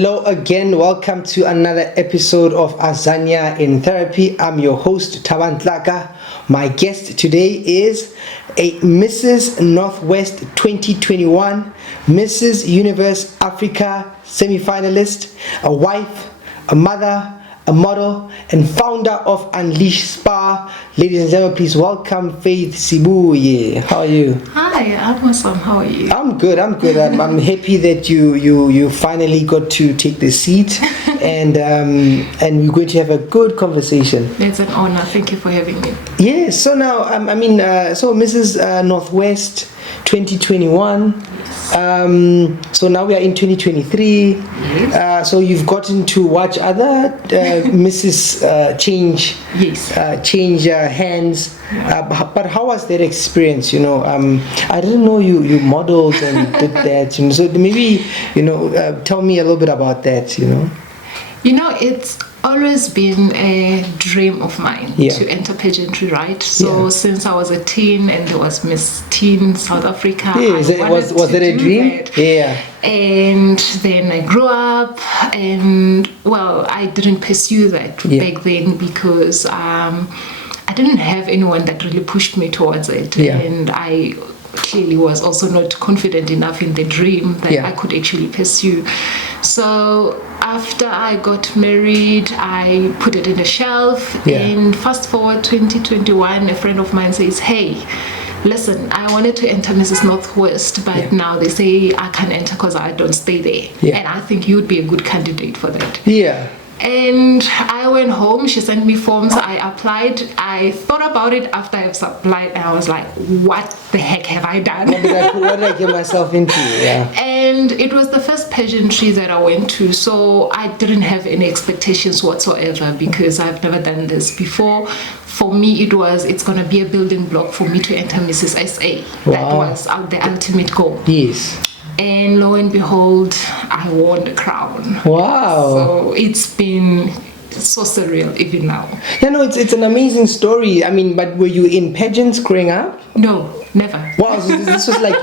Hello again, welcome to another episode of Azania in Therapy. I'm your host, Tlaka. My guest today is a Mrs. Northwest 2021, Mrs. Universe Africa semi-finalist, a wife, a mother, a model, and founder of Unleash Spa. Ladies and gentlemen, please welcome Faith Sibuye. How are you? Hi, I'm awesome. How are you? I'm good. I'm happy that you finally got to take the seat, and we're going to have a good conversation. It's an honor. Thank you for having me. Yeah. So now, so Mrs. Northwest 2021. So now we are in 2023. Yes. So you've gotten to watch other Mrs. change. Yes. Change hands. But how was that experience? I didn't know you modeled and did that. So maybe tell me a little bit about that. It's always been a dream of mine to enter pageantry, right? So since I was a teen and there was Miss Teen South Africa, was that a dream? That. Yeah. And then I grew up, and I didn't pursue that back then because I didn't have anyone that really pushed me towards it, and I clearly was also not confident enough in the dream that I could actually pursue. So after I got married, I put it in a shelf, and fast forward 2021, a friend of mine says, hey, listen, I wanted to enter Mrs. Northwest, but now they say I can't enter because I don't stay there, and I think you'd be a good candidate for that. And I went home, she sent me forms, I applied. I thought about it after I've applied, and I was like, what the heck have I done? What did I get myself into? And it was the first pageantry that I went to, so I didn't have any expectations whatsoever because I've never done this before. For me, it's going to be a building block for me to enter Mrs. SA. Wow. That was the ultimate goal. Yes. And lo and behold, I won the crown. Wow. So it's been so surreal even now. It's an amazing story. But were you in pageants growing up? No, never. Wow, so this was like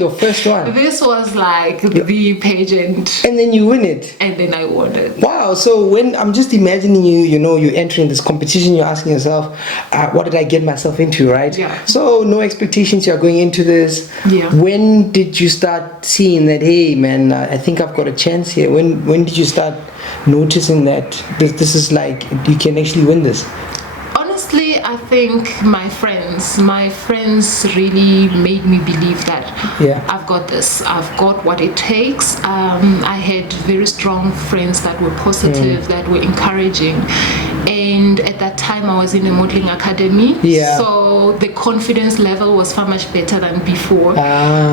your first one. This was like the pageant. And then you win it. And then I won it. Wow, so when I'm just imagining you're entering this competition, you're asking yourself, what did I get myself into, right? Yeah. So no expectations, you're going into this. Yeah. When did you start seeing that, hey man, I think I've got a chance here? When did you start noticing that this is like you can actually win this? Honestly, I think my friends really made me believe that I've got this, I've got what it takes. I had very strong friends that were positive, that were encouraging, and at that time I was in a modeling academy, so the confidence level was far much better than before.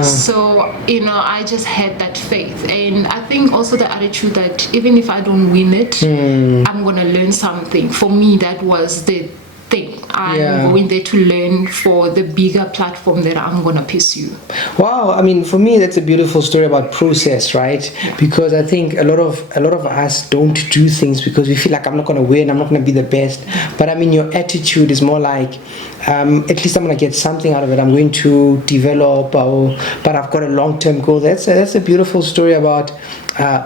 So I just had that faith, and I think also the attitude that even if I don't win it, I'm gonna learn something. For me, that was the thing. I'm going there to learn for the bigger platform that I'm going to pursue. Wow, for me that's a beautiful story about process, right? Because I think a lot of us don't do things because we feel like I'm not going to win, I'm not going to be the best. But your attitude is more like at least I'm going to get something out of it. I'm going to develop, but I've got a long-term goal. That's a beautiful story about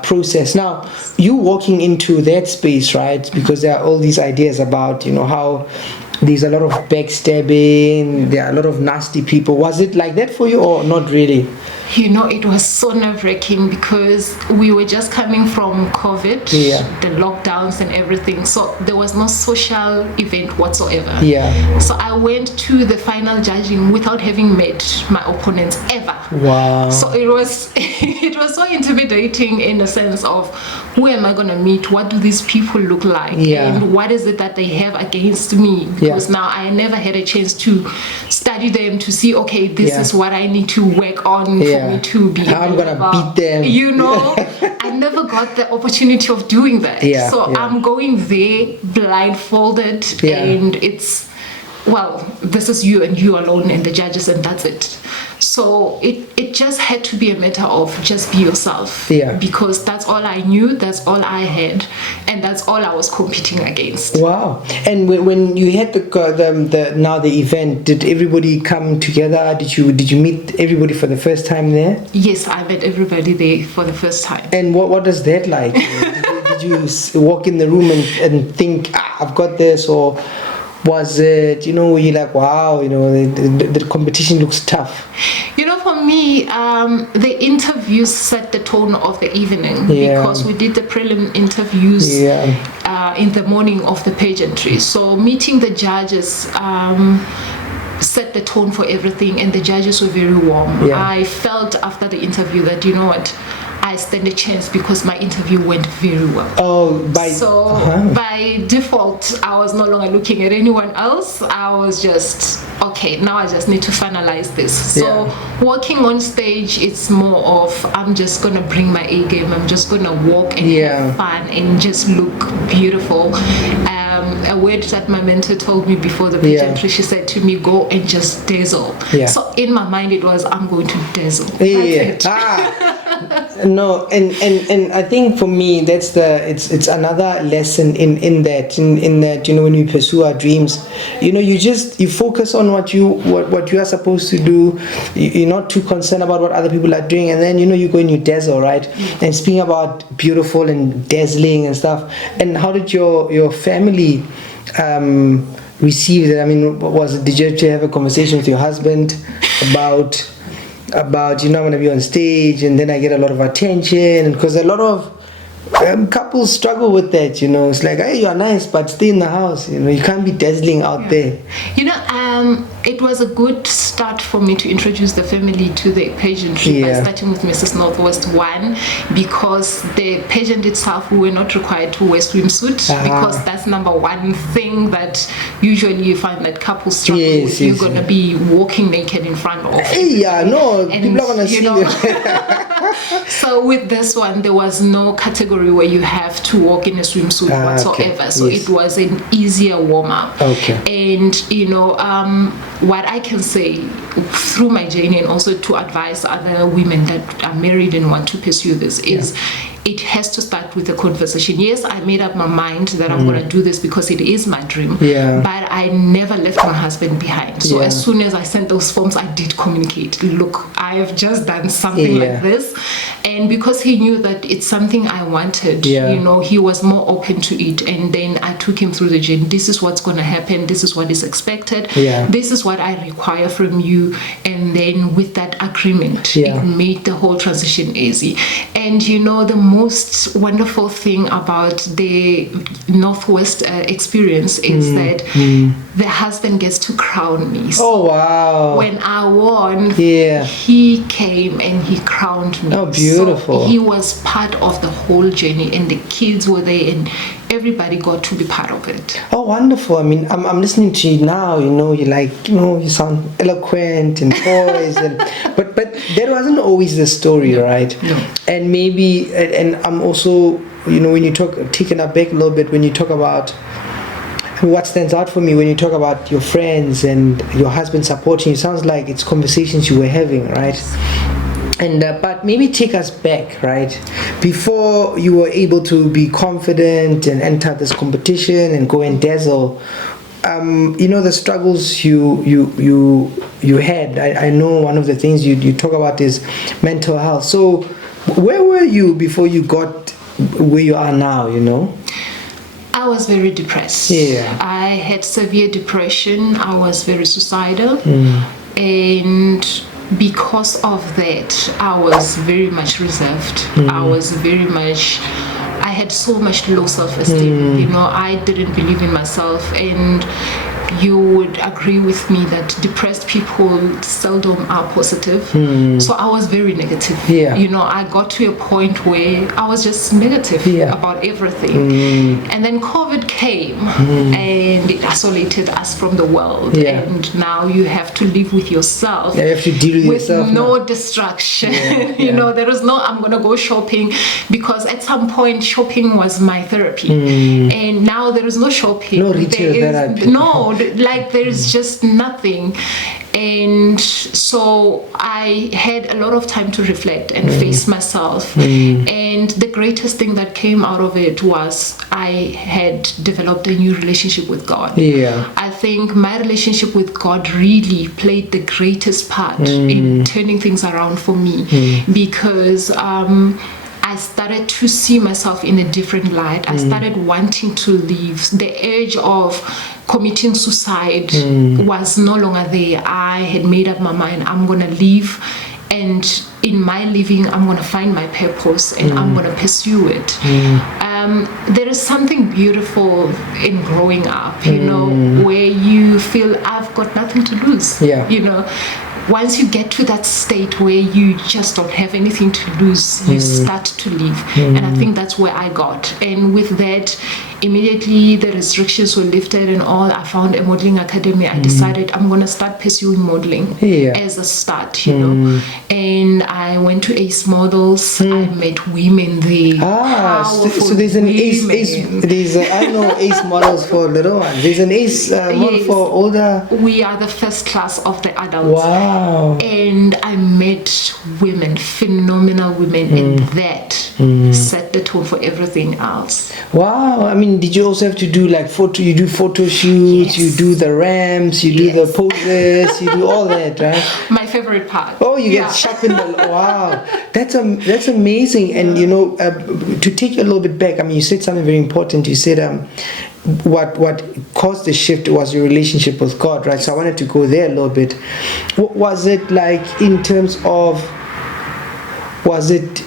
process. Now, you walking into that space, right? Because there are all these ideas about, how there's a lot of backstabbing, there are a lot of nasty people. Was it like that for you or not really? It was so nerve-wracking because we were just coming from COVID, the lockdowns and everything. So there was no social event whatsoever. So I went to the final judging without having met my opponents ever. Wow. So it was so intimidating in the sense of who am I going to meet? What do these people look like? And what is it that they have against me? Because now I never had a chance to study them to see, okay, this is what I need to work on for me to be. I'm going to beat them. I never got the opportunity of doing that. I'm going there blindfolded and it's, this is you and you alone and the judges and that's it. So it just had to be a matter of just be yourself. Yeah. Because that's all I knew, that's all I had, and that's all I was competing against. Wow. And when you had the event, did everybody come together? Did you meet everybody for the first time there? Yes, I met everybody there for the first time. And what is that like? Did you walk in the room and think, I've got this, or was it, you're like, wow, the competition looks tough? For me, the interviews set the tone of the evening, because we did the prelim interviews in the morning of the pageantry. So meeting the judges set the tone for everything, and the judges were very warm. I felt after the interview that, I stand a chance because my interview went very well. By default, I was no longer looking at anyone else. I was just, okay, now I just need to finalize this. So walking on stage, it's more of, I'm just going to bring my A game. I'm just going to walk and have fun and just look beautiful. A word that my mentor told me before the pageantry, she said to me, go and just dazzle. So in my mind, it was, I'm going to dazzle. That's it. No, and I think for me it's another lesson in that when we pursue our dreams, you focus on what you are supposed to do. You're not too concerned about what other people are doing, and then you go and you dazzle, right? And speaking about beautiful and dazzling and stuff, and how did your family receive that? I mean, did you have a conversation with your husband about I'm going to be on stage and then I get a lot of attention? Because a lot of couples struggle with that, it's like, hey, you are nice, but stay in the house, you can't be dazzling out there. It was a good start for me to introduce the family to the pageantry by starting with Mrs. Northwest 1, because the pageant itself, we were not required to wear swimsuit, because that's number one thing that usually you find that couples struggle with. You're going to be walking naked in front of people are going to see you. So with this one, there was no category where you have to walk in a swimsuit whatsoever. So it was an easier warm-up. And what I can say through my journey, and also to advise other women that are married and want to pursue this, is it has to start with a conversation. Yes, I made up my mind that I'm going to do this because it is my dream, but I never left my husband behind. So as soon as I sent those forms, I did communicate, look, I've just done something like this. And because he knew that it's something I wanted, he was more open to it. And then I took him through the journey. This is what's going to happen. This is what is expected. This is what I require from you. And then with that agreement, it made the whole transition easy. And the most wonderful thing about the Northwest experience is that the husband gets to crown me. So wow. When I won, he came and he crowned me. Oh, beautiful. So he was part of the whole journey, and the kids were there, and everybody got to be part of it. Oh, wonderful. I mean, I'm listening to you now, you're like, you sound eloquent and poised, but that wasn't always the story, right? No. And maybe, and I'm also, when you talk, taken aback a little bit when you talk about, what stands out for me when you talk about your friends and your husband supporting you, sounds like it's conversations you were having, right? And but maybe take us back, right? Before you were able to be confident and enter this competition and go and dazzle, the struggles you had. I know one of the things you talk about is mental health. So where were you before you got where you are now, I was very depressed. I had severe depression. I was very suicidal. And because of that, I was very much reserved. I had so much low self-esteem. I didn't believe in myself, and you would agree with me that depressed people seldom are positive. So I was very negative. I got to a point where I was just negative about everything. And then COVID came and it isolated us from the world. And now you have to live with yourself. You have to deal with yourself no now. Distraction. There is no, I'm going to go shopping, because at some point shopping was my therapy. And now there is no shopping. No retail therapy. No, mode. Like there is just nothing. And so I had a lot of time to reflect and face myself. And the greatest thing that came out of it was I had developed a new relationship with God. I think my relationship with God really played the greatest part in turning things around for me, because I started to see myself in a different light. I started wanting to live. The urge of committing suicide was no longer there. I had made up my mind, I'm going to live, and in my living I'm going to find my purpose, and I'm going to pursue it. There is something beautiful in growing up, you know, where you feel I've got nothing to lose. You know, once you get to that state where you just don't have anything to lose, you start to live. And I think that's where I got. And with that, immediately the restrictions were lifted and all. I found a modeling academy. I decided I'm going to start pursuing modeling as a start, you know. And I went to Ace Models. I met women there. So there's an Ace I know Ace Models for little ones. There's an Ace model for older. We are the first class of the adults. And I met women, phenomenal women, and that set the tone for everything else. I mean, did you also have to do like you do photo shoots, you do the ramps, you do the poses, you do all that, right? My favorite part. You get shot in the that's amazing. And you know, to take you a little bit back, I mean, you said something very important. You said what caused the shift was your relationship with God, right? So I wanted to go there a little bit. What was it like in terms of, was it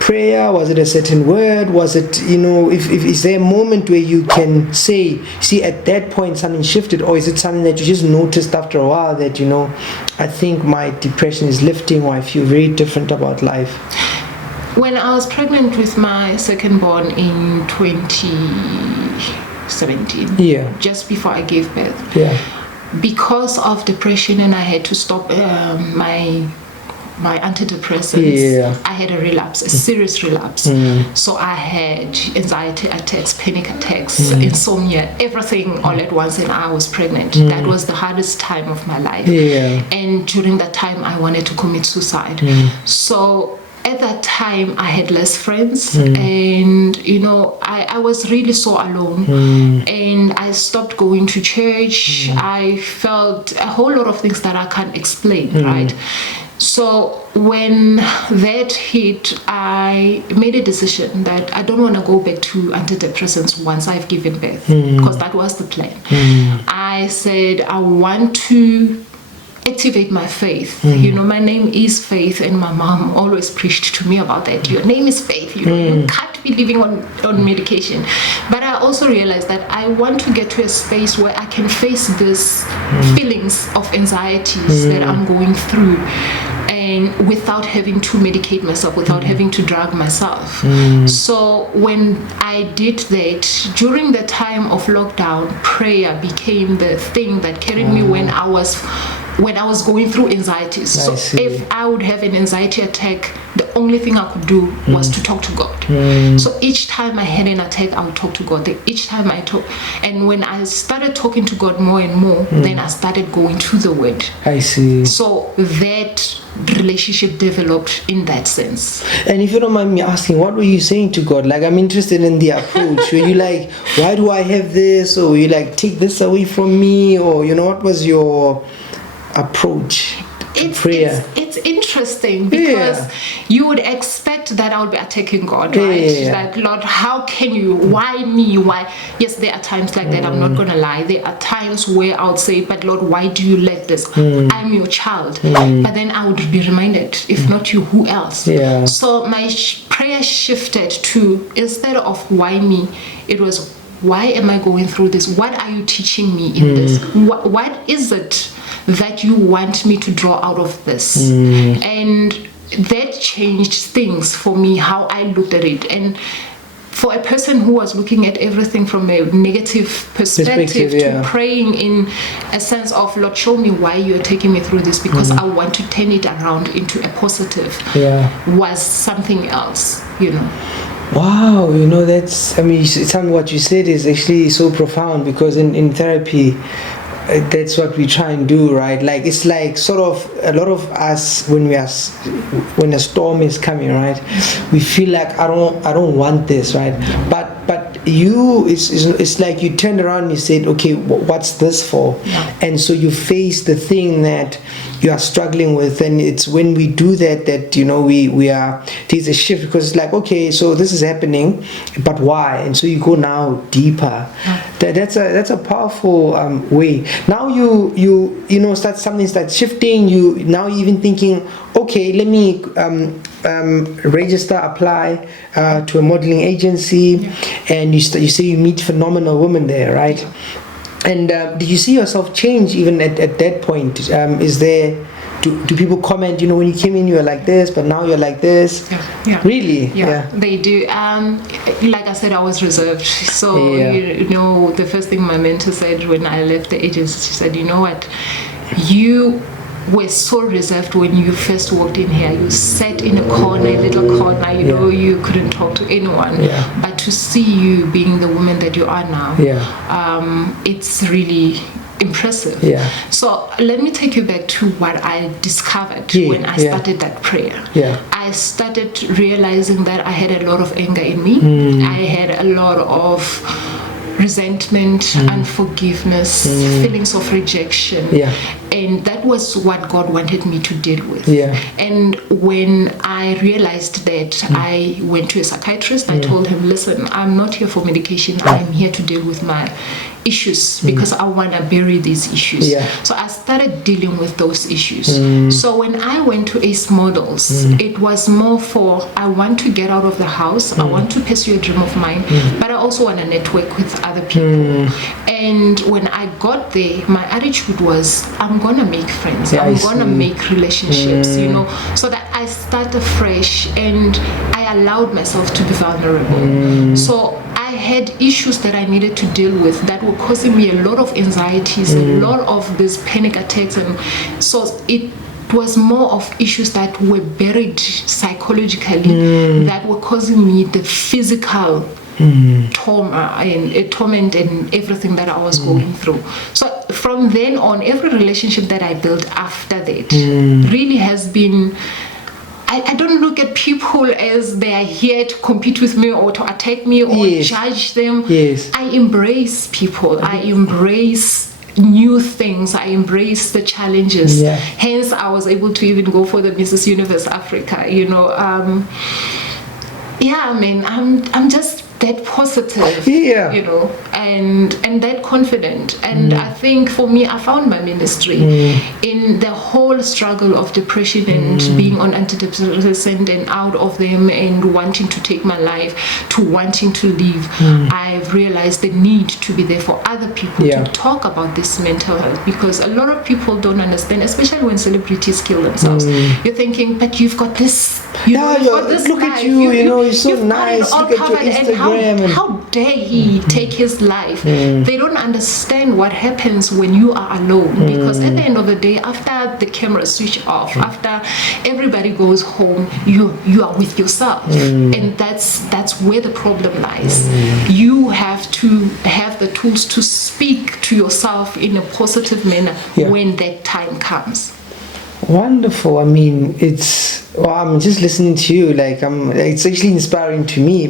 prayer? Was it a certain word? Was it, you know, if is there a moment where you can say, see, at that point something shifted, or is it something that you just noticed after a while that, you know, I think my depression is lifting, or I feel very different about life? When I was pregnant with my second born in 2017, just before I gave birth, because of depression, and I had to stop my antidepressants, I had a relapse, a serious relapse. So I had anxiety attacks, panic attacks, insomnia, everything all at once, and I was pregnant. That was the hardest time of my life. And during that time, I wanted to commit suicide. So at that time, I had less friends, and you know, I was really so alone, and I stopped going to church. I felt a whole lot of things that I can't explain, right? So when that hit, I made a decision that I don't want to go back to antidepressants once I've given birth, because that was the plan. I said I want to activate my faith. You know, my name is Faith, and my mom always preached to me about that. Your name is Faith. You know, you can't be living on medication. But I also realized that I want to get to a space where I can face these feelings of anxieties that I'm going through, and without having to medicate myself, without having to drug myself. So when I did that, during the time of lockdown, prayer became the thing that carried me when I was going through anxieties. So if I would have an anxiety attack, the only thing I could do was to talk to God. So each time I had an attack, I would talk to God. Each time I talk, and when I started talking to God more and more, then I started going to the Word. I see. So that relationship developed in that sense. And if you don't mind me asking, what were you saying to God? Like, I'm interested in the approach. Were you like, why do I have this? Or were you like, take this away from me? Or, you know, what was your approach to prayer? It's interesting, because you would expect that I would be attacking God, right? Like, Lord, how can you? Why me? Why? Yes, there are times like that. I'm not going to lie. There are times where I would say, but Lord, why do you let this? I'm your child. But then I would be reminded, if not you, who else? So my prayer shifted to, instead of why me, it was, why am I going through this? What are you teaching me in this? What is it that you want me to draw out of this? And that changed things for me, how I looked at it. And for a person who was looking at everything from a negative perspective to praying in a sense of, Lord, show me why you're taking me through this, because I want to turn it around into a positive, was something else, you know. Wow, you know, that's, I mean, what you said is actually so profound, because in therapy, that's what we try and do, right? Like it's like sort of a lot of us when a storm is coming, right? We feel like I don't want this, right? But it's like you turned around and you said, okay, what's this for? Yeah. And so you face the thing that you are struggling with, and it's when we do that there's a shift, because it's like, okay, so this is happening, but why? And so you go now deeper. That's a powerful way. Now you start, something starts shifting. You now even thinking, okay, let me apply to a modeling agency, and you say you meet phenomenal women there, right? Yeah. And did you see yourself change even at that point? Is there, do people comment, when you came in you were like this, but now you're like this? Yeah. Really? Yeah, they do. Like I said, I was reserved. So, the first thing my mentor said when I left the agency, she said, you know what, you were so reserved when you first walked in here. You sat in a little corner, you couldn't talk to anyone. Yeah. But to see you being the woman that you are now, it's really impressive. Yeah. So let me take you back to what I discovered when I started that prayer. Yeah. I started realizing that I had a lot of anger in me. I had a lot of resentment, unforgiveness, feelings of rejection. Yeah. And that was what God wanted me to deal with. Yeah. And when I realized that, I went to a psychiatrist. I told him, listen, I'm not here for medication. I'm here to deal with my issues, because I want to bury these issues. Yeah. So I started dealing with those issues. So when I went to Ace Models, it was more for, I want to get out of the house, I want to pursue a dream of mine, but I also want to network with other people. And when I got there, my attitude was, I'm going to make friends, I'm going to make relationships, so that I start afresh, and I allowed myself to be vulnerable. So I had issues that I needed to deal with that were causing me a lot of anxieties, a lot of these panic attacks, and so it was more of issues that were buried psychologically that were causing me the physical torment and everything that I was going through. So from then on, every relationship that I built after that really has been, I don't look at people as they are here to compete with me or to attack me or judge them. Yes. I embrace people. I embrace new things. I embrace the challenges. Yeah. Hence, I was able to even go for the Mrs. Universe Africa. I'm just that positive, and that confident. And I think for me, I found my ministry in the whole struggle of depression and being on antidepressants and out of them and wanting to take my life to wanting to leave. I've realized the need to be there for other people to talk about this mental health, because a lot of people don't understand, especially when celebrities kill themselves. You're thinking, but you've got this, you've got this look life. at you, you're so nice. Look at your Instagram. How dare he take his life? They don't understand what happens when you are alone, because at the end of the day, after the cameras switch off, after everybody goes home, you are with yourself, and that's where the problem lies. You have to have the tools to speak to yourself in a positive manner when that time comes. Wonderful. I mean, I'm just listening to you, it's actually inspiring to me,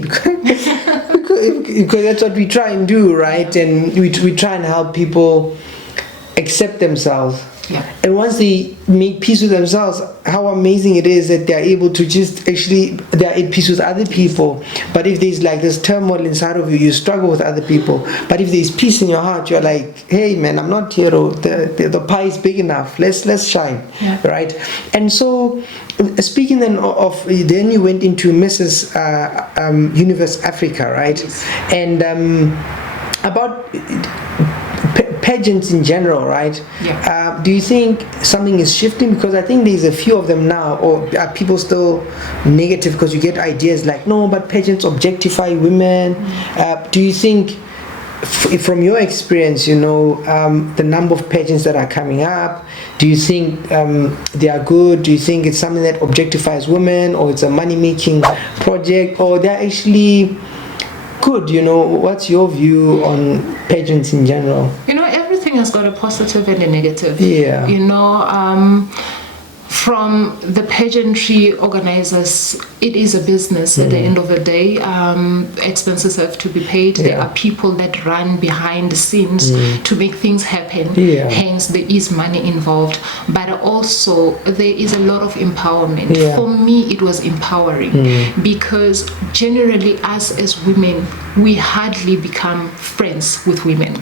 because that's what we try and do, right? And we try and help people accept themselves. Yeah. And once they make peace with themselves, how amazing it is that they're able to they're at peace with other people. But if there's like this turmoil inside of you, you struggle with other people. But if there's peace in your heart, you're like, hey man, I'm not here. The pie is big enough. Let's shine, right? And so, speaking then then you went into Mrs. Universe Africa, right? Yes. And about pageants in general, right? Yeah. Do you think something is shifting? Because I think there's a few of them now, or are people still negative because you get ideas like, no, but pageants objectify women? Do you think, from your experience, the number of pageants that are coming up, do you think they are good? Do you think it's something that objectifies women, or it's a money-making project, or they're actually good? What's your view on pageants in general? Everything everything has got a positive and a negative. Yeah. You know, from the pageantry organizers, it is a business at the end of the day. Expenses have to be paid. There are people that run behind the scenes to make things happen. Hence, there is money involved. But also, there is a lot of empowerment. For me, it was empowering because generally, us as women, we hardly become friends with women.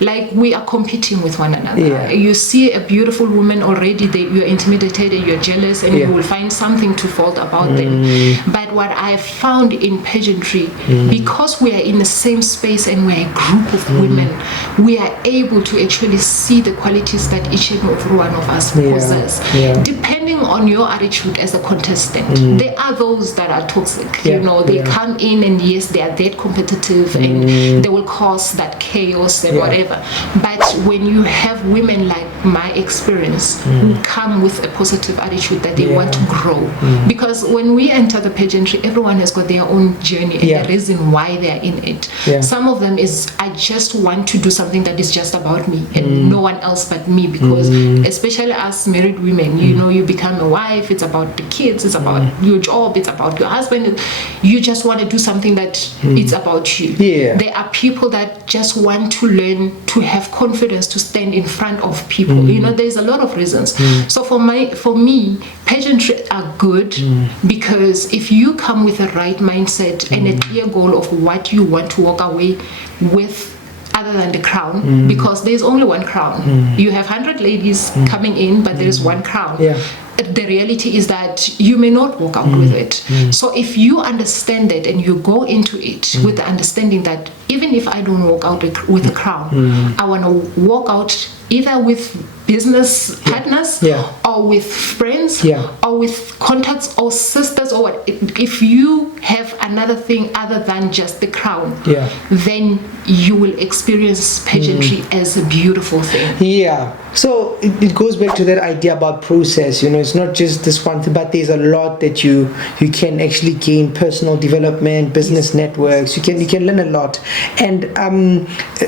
Like, we are competing with one another. You see a beautiful woman already, you're intimidated, you're jealous, and you will find something to fault about them. But what I found in pageantry, because we are in the same space and we're a group of women, we are able to actually see the qualities that each and every one of us possess. Depending on your attitude as a contestant, there are those that are toxic. You know, they come in and yes, they are that competitive and they will cause that chaos and whatever. But when you have women like my experience who come with a positive attitude that they want to grow, because when we enter the pageantry, everyone has got their own journey and the reason why they are in it. Some of them is, I just want to do something that is just about me and no one else but me, because especially as married women, you know, you become a wife, it's about the kids, it's about your job, it's about your husband. You just want to do something that it's about you. There are people that just want to learn to have confidence to stand in front of people. You know, there's a lot of reasons. So for me, pageantry are good because if you come with a right mindset and a clear goal of what you want to walk away with, other than the crown, because there's only one crown. You have 100 ladies coming in, but there is one crown. The reality is that you may not walk out with it. So if you understand that and you go into it with the understanding that even if I don't walk out with a crown, I want to walk out either with business partners or with friends or with contacts or sisters or what. If you have another thing other than just the crown, then you will experience pageantry as a beautiful thing. So it goes back to that idea about process. You know, it's not just this one thing, but there's a lot that you can actually gain: personal development, business networks. You can learn a lot. And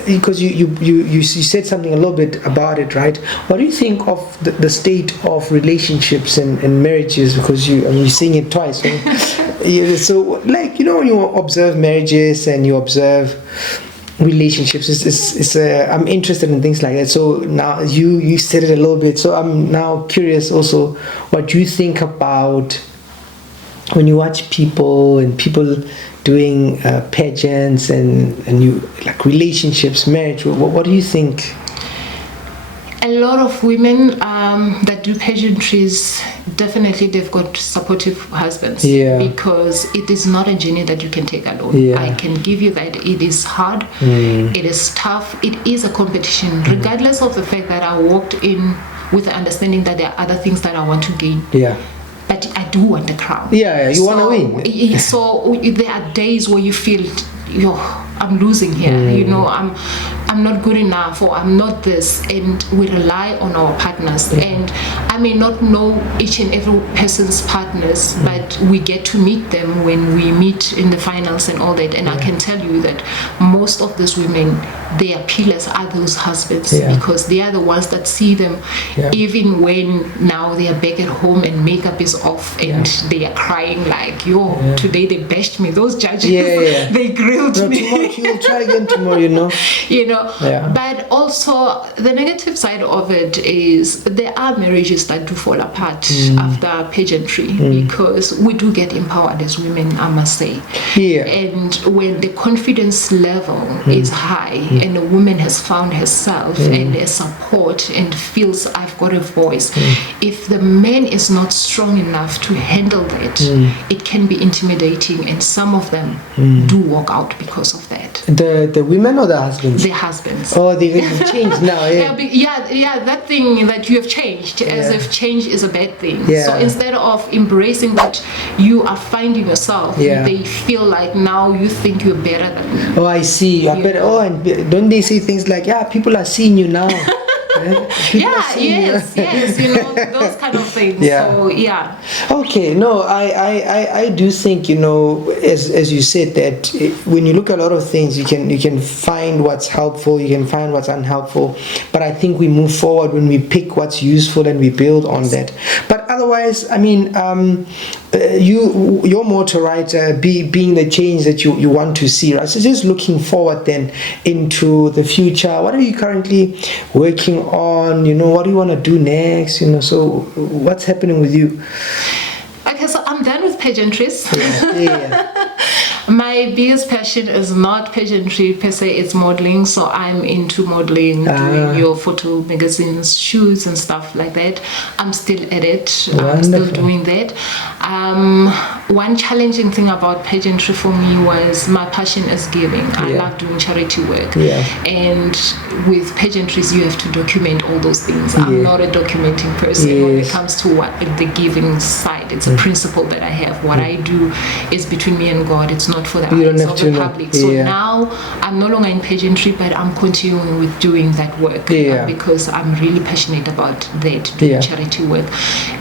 because you said something a little bit about it, right? What do you think of the state of relationships and marriages? Because you're seeing it twice, right? So, like, you know, when you observe marriages and you observe relationships, I'm interested in things like that. So now you said it a little bit, so I'm now curious also what you think about when you watch people doing pageants and you like relationships, marriage. What do you think? A lot of women that do pageantries, definitely they've got supportive husbands, because it is not a journey that you can take alone. I can give you that it is hard, it is tough, it is a competition, regardless of the fact that I walked in with the understanding that there are other things that I want to gain. But I do want the crown. You want to win. So there are days where you feel, I'm losing here. You know, I'm not good enough, or I'm not this, and we rely on our partners. And I may not know each and every person's partners, but we get to meet them when we meet in the finals and all that. And I can tell you that most of these women, their pillars are those husbands, because they are the ones that see them even when now they are back at home and makeup is off and they are crying like, today they bashed me, those judges, they grilled me. Tomorrow you'll try again tomorrow, you know. But also the negative side of it is there are marriages that do fall apart after pageantry, because we do get empowered as women, I must say. And when the confidence level is high and a woman has found herself and a support and feels I've got a voice, if the man is not strong enough to handle that, it can be intimidating, and some of them do walk out because of that. The women or the husbands? The husbands. Oh, they've changed now. That thing that you have changed, as if change is a bad thing. So instead of embracing that you are finding yourself, they feel like now you think you're better than them. Oh, I see. And don't they say things like, people are seeing you now? yes, you know, those kind of things. Yeah. So yeah. Okay, no, I do think, you know, as you said, that when you look at a lot of things, you can find what's helpful, you can find what's unhelpful, but I think we move forward when we pick what's useful and we build on that. But otherwise, I mean, your motto, right, being the change that you want to see, right? So just looking forward then into the future, what are you currently working on? You know, what do you want to do next? You know, so what's happening with you? Okay, so I'm done with pageantries. Yeah. My biggest passion is not pageantry per se, it's modeling. So I'm into modeling, doing your photo magazines, shoots and stuff like that. I'm still at it. Wonderful. I'm still doing that. One challenging thing about pageantry for me was my passion is giving. I love doing charity work. Yeah. And with pageantries, you have to document all those things. I'm not a documenting person when it comes to what the giving side. It's a principle that I have. What I do is between me and God. It's not for the eyes of the public. So now I'm no longer in pageantry, but I'm continuing with doing that work because I'm really passionate about that, doing charity work.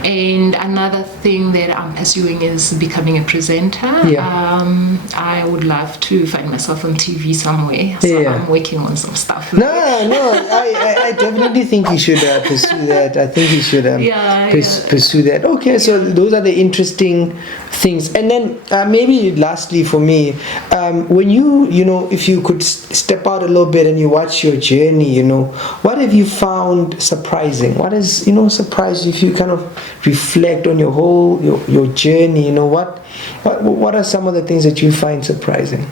And another thing that I'm pursuing is becoming a presenter. I would love to find myself on TV somewhere. So I'm working on some stuff. No, I definitely think you should pursue that. I think you should pursue that. Okay, so those are the interesting things. And then maybe lastly for me, when you know, if you could step out a little bit and you watch your journey, you know, what have you found surprising? What is, you know, surprised if you kind of reflect on your whole your journey? You know, what are some of the things that you find surprising?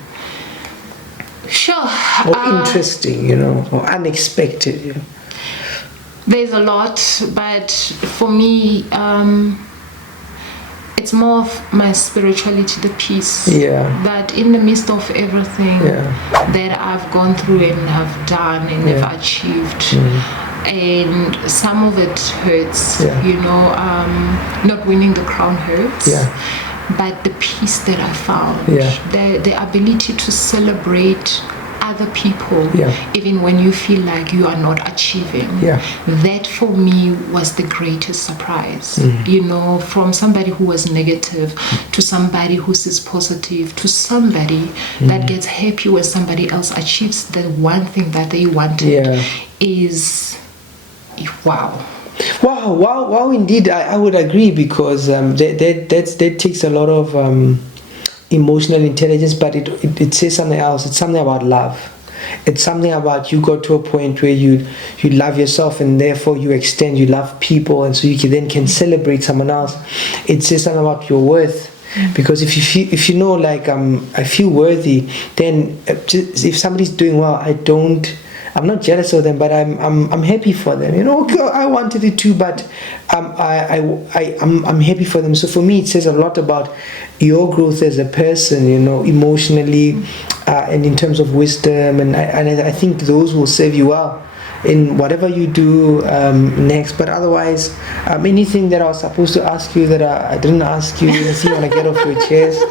Sure. Or interesting, you know, or unexpected, you know? There's a lot, but for me, it's more of my spirituality, the peace. That in the midst of everything that I've gone through and have done and have achieved, and some of it hurts, you know, not winning the crown hurts. But the peace that I found, the ability to celebrate other people, even when you feel like you are not achieving, that for me was the greatest surprise. You know, from somebody who was negative to somebody who is positive to somebody that gets happy when somebody else achieves the one thing that they wanted is wow. Wow, indeed, I would agree, because that takes a lot of emotional intelligence, but it says something else. It's something about love. It's something about you got to a point where you love yourself, and therefore you extend, you love people, and so you can celebrate someone else. It says something about your worth. Because if you know, like, I feel worthy, then if somebody's doing well, I'm not jealous of them, but I'm happy for them. You know, okay, I wanted it too, but I'm happy for them. So for me, it says a lot about your growth as a person, you know, emotionally, and in terms of wisdom, and I think those will serve you well in whatever you do next. But otherwise, anything that I was supposed to ask you that I didn't ask you, anything you want to get off your chest?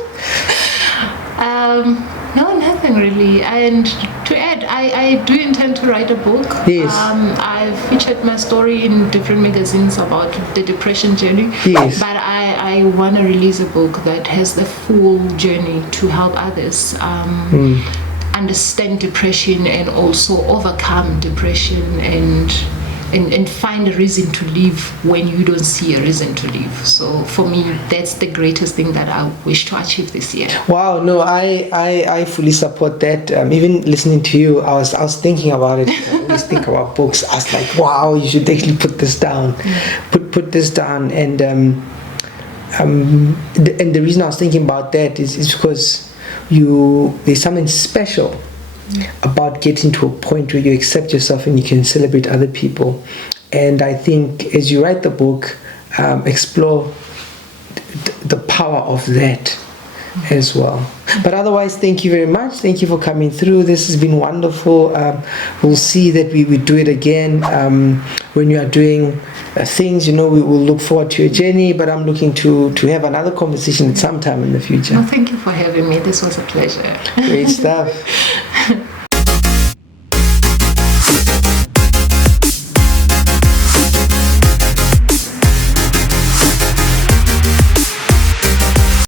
No, nothing really. And to add, I do intend to write a book. Yes. I've featured my story in different magazines about the depression journey. Yes. But I want to release a book that has the full journey to help others understand depression and also overcome depression and find a reason to live when you don't see a reason to live. So for me, that's the greatest thing that I wish to achieve this year. Wow, no, I fully support that. Even listening to you, I was thinking about it. I always think about books. I was like, wow, you should actually put this down. Put this down. And the reason I was thinking about that is because there's something special about getting to a point where you accept yourself and you can celebrate other people. And I think as you write the book, explore the power of that as well. But otherwise, thank you very much. Thank you for coming through. This has been wonderful. We'll see that we do it again when you are doing things. You know, we will look forward to your journey, but I'm looking to have another conversation at some time in the future. Well, thank you for having me. This was a pleasure. Great stuff.